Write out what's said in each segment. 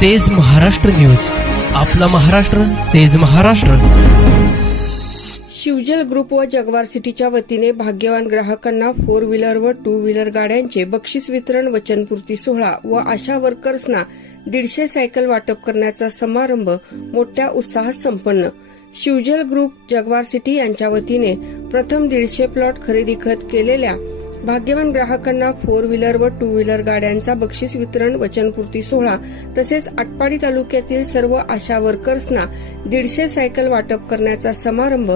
तेज महाराष्ट्र न्यूज. आपला महाराष्ट्र तेज महाराष्ट्र. शिवजल ग्रुप व जगवार सिटीच्या वतीने भाग्यवान ग्राहकांना फोर व्हीलर व टू व्हीलर गाड्यांचे बक्षीस वितरण वचनपूर्ती सोहळा व आशा वर्कर्सना दीडशे सायकल वाटप करण्याचा समारंभ मोठ्या उत्साहात संपन्न. शिवजल ग्रुप जगवार सिटी यांच्या वतीने प्रथम दीडशे प्लॉट खरेदी खत केलेल्या भाग्यवान ग्राहकांना फोर व्हीलर व टू व्हीलर गाड्यांचा बक्षीस वितरण वचनपूर्ती सोहळा तसेच आटपाडी तालुक्यातील सर्व आशा वर्कर्सना दीडशे सायकल वाटप करण्याचा समारंभ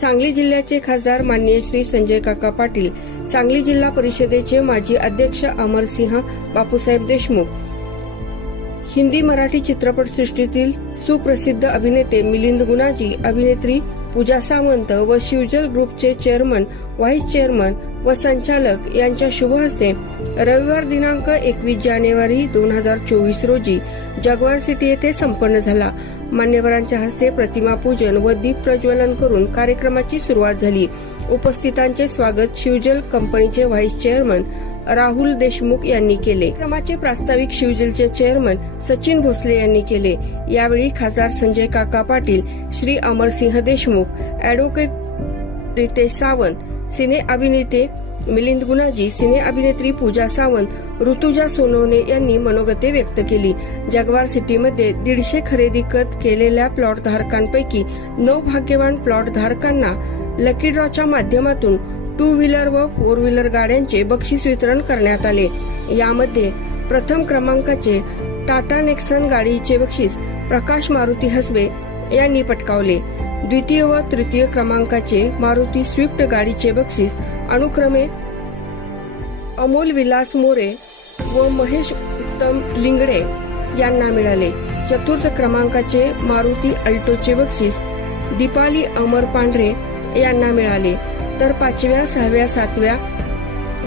सांगली जिल्ह्याचे खासदार माननीय श्री संजय काका पाटील सांगली जिल्हा परिषदेचे माजी अध्यक्ष अमरसिंह बापूसाहेब देशमुख हिंदी मराठी चित्रपटसृष्टीतील सुप्रसिद्ध अभिनेते मिलिंद गुणाजी अभिनेत्री पूजा सामंत व शिवजल ग्रुपचे चेअरमन व्हाईस चेअरमन व संचालक यांच्या शुभहस्ते रविवार दिनांक एकवीस जानेवारी दोन हजार चोवीस रोजी जगवार सिटी येथे संपन्न झाला. मान्यवरांच्या हस्ते प्रतिमा पूजन व दीप प्रज्वलन करून कार्यक्रमाची सुरुवात झाली. उपस्थितांचे स्वागत शिवजल कंपनीचे व्हाईस चेअरमन राहुल देशमुख यांनी केले. क्रमाचे प्रास्ताविक शिवजलचे चेअरमन सचिन भोसले यांनी केले. यावेळी खासदार संजय काका पाटील श्री अमरसिंह देशमुख अॅडव्होकेट रितेश सावंत सिने अभिनेते मिलिंद गुणाजी सिने अभिनेत्री पूजा सावंत ऋतुजा सोनवणे यांनी मनोगते व्यक्त केली. जगवार सिटीमध्ये दीडशे खरेदी कत केलेल्या प्लॉट धारकांपैकी नऊ भाग्यवान प्लॉट धारकांना लकी ड्रॉच्या माध्यमातून टू व्हीलर व फोर व्हीलर गाड्यांचे बक्षीस वितरण करण्यात आले. यामध्ये प्रथम क्रमांकाचे टाटा नेक्सन गाडीचे बक्षीस प्रकाश मारुती हसबे यांनी पटकावले. द्वितीय व तृतीय क्रमांकाचे मारुती स्विफ्ट गाडीचे बक्षीस अनुक्रमे अमोल विलास मोरे व महेश उत्तम लिंगडे यांना मिळाले. चतुर्थ क्रमांकाचे मारुती अल्टोचे बक्षीस दीपाली अमर पांढरे यांना मिळाले. तर पाचव्या सहाव्या सातव्या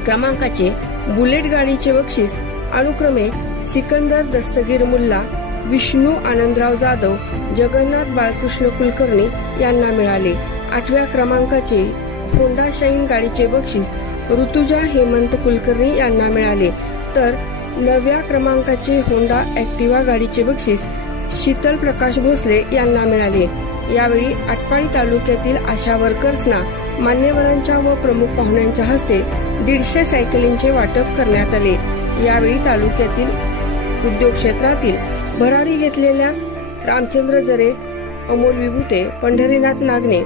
क्रमांकाचे बुलेट गाडीचे बक्षीस अनुक्रमे सिकंदर दस्तगीर मुल्ला विष्णू आनंदराव जाधव जगन्नाथ बाळकृष्ण कुलकर्णी यांना मिळाले. आठव्या क्रमांकाचे होंडा शाईन गाडीचे बक्षीस ऋतुजा हेमंत कुलकर्णी यांना मिळाले. तर नवव्या क्रमांकाचे होंडा ऍक्टिवा गाडीचे बक्षीस शीतल प्रकाश भोसले यांना मिळाले. यावेळी आटपाडी तालुक्यातील आशा वर्कर्सना मान्यवरांच्या व प्रमुख पाहुण्यांच्या हस्ते दीडशे सायकलींचे वाटप करण्यात आले. यावेळी तालुक्यातील उद्योग क्षेत्रातील भरारी घेतलेल्या रामचंद्र जरे अमोल विभूते पंढरीनाथ नागणे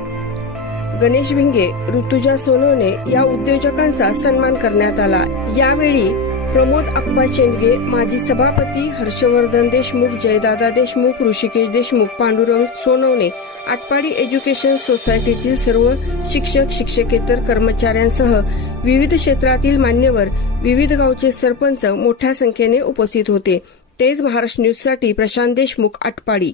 गणेश भिंगे ऋतुजा सोनवणे या उद्योजकांचा सन्मान करण्यात आला. यावेळी प्रमोद आप्पा शेंडगे माजी सभापती हर्षवर्धन देशमुख जयदादा देशमुख ऋषिकेश देशमुख पांडुरंग सोनवणे आटपाडी एज्युकेशन सोसायटीतील सर्व शिक्षक शिक्षकेतर कर्मचाऱ्यांसह विविध क्षेत्रातील मान्यवर विविध गावचे सरपंच मोठ्या संख्येने उपस्थित होते. तेज महाराष्ट्र न्यूजसाठी प्रशांत देशमुख आटपाडी.